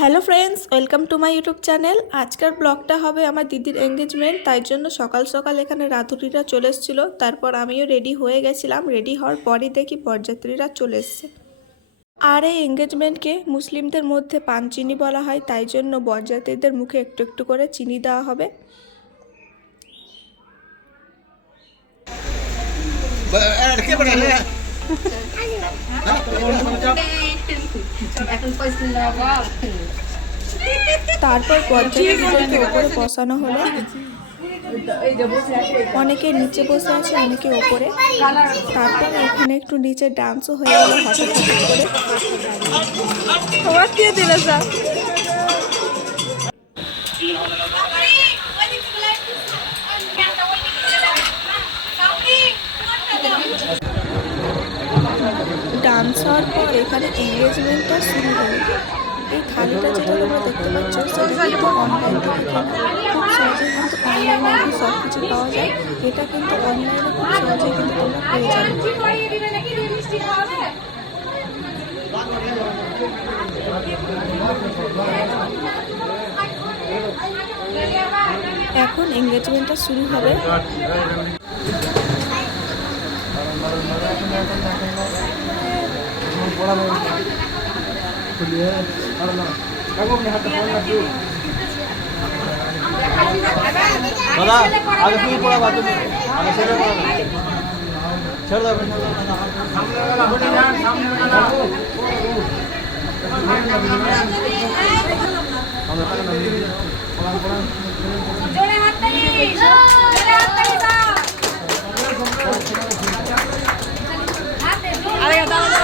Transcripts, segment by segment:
Hello friends, welcome to my YouTube channel. আজকের ব্লগটা হবে আমার দিদির এঙ্গেজমেন্ট, তাই জন্য সকাল সকাল এখানে রাঁধুনিরা চলে এসেছিলো। তারপর আমিও রেডি হয়ে গেছিলাম। রেডি হওয়ার পরই দেখি বরযাত্রীরা চলে এসছে। আর এই এঙ্গেজমেন্টকে মুসলিমদের মধ্যে পান চিনি বলা হয়, তাই জন্য বরযাত্রীদের মুখে একটু একটু করে চিনি দেওয়া হবে। তারপর বরযাত্রীদেরকে ওপরে বসানো হলো। অনেকে নিচে বসে আছে, অনেকে ওপরে। তারপর এখানে একটু নিচে ডান্সও হয়ে গেল হঠাৎ করে। ডান্স হওয়ার পর এখানে এঙ্গেজমেন্টটা শুরু হলো। এই থালিটা যেটা তোমরা দেখতে পাচ্ছ সেটা কিন্তু অনলাইন থেকে কেনা। খুব সহজে কিন্তু অনলাইনে সব কিছু পাওয়া যায়। এটা কিন্তু অনলাইনে খুব সহজে কিন্তু তোমরা পেয়ে যাবে। এখন এঙ্গেজমেন্টটা শুরু হবে। दादा आगे तू पड़ा बात में आगे से छोड़ दो जोड़े हाथ ताली अरे दादा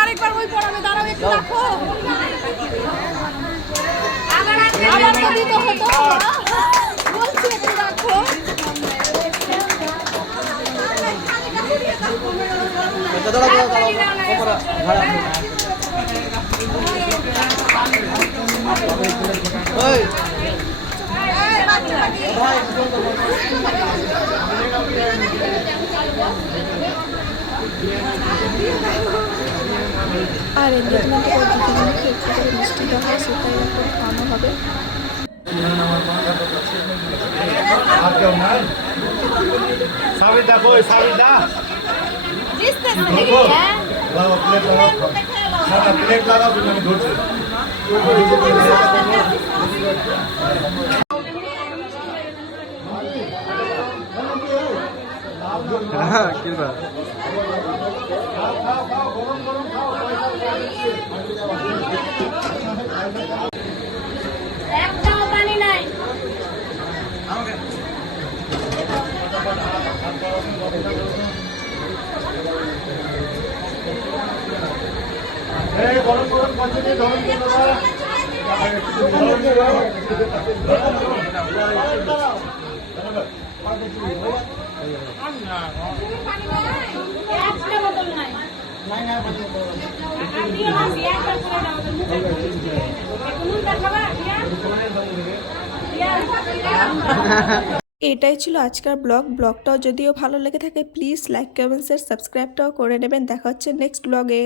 আরেকবার ওই পড়াবে দাঁড়াও একটু রাখো আবার তো দিতে হতো বলছি একটু রাখো দাঁড়াও ওপরে ঘাড়া ওই আর এঙ্গেজমেন্টের পর দিদিকে একটু করে মিষ্টি দেওয়া হয়, সেটাই এখন খাওয়ানো হবে। একটাও পানি নাই। গরম গরম পঞ্চায়েত ধরুন এটাই ছিল আজকের ব্লগটাও যদিও ভালো লেগে থাকে প্লিজ লাইক কমেন্ট শেয়ার সাবস্ক্রাইবটাও করে নেবেন। দেখা হচ্ছে নেক্সট ব্লগে।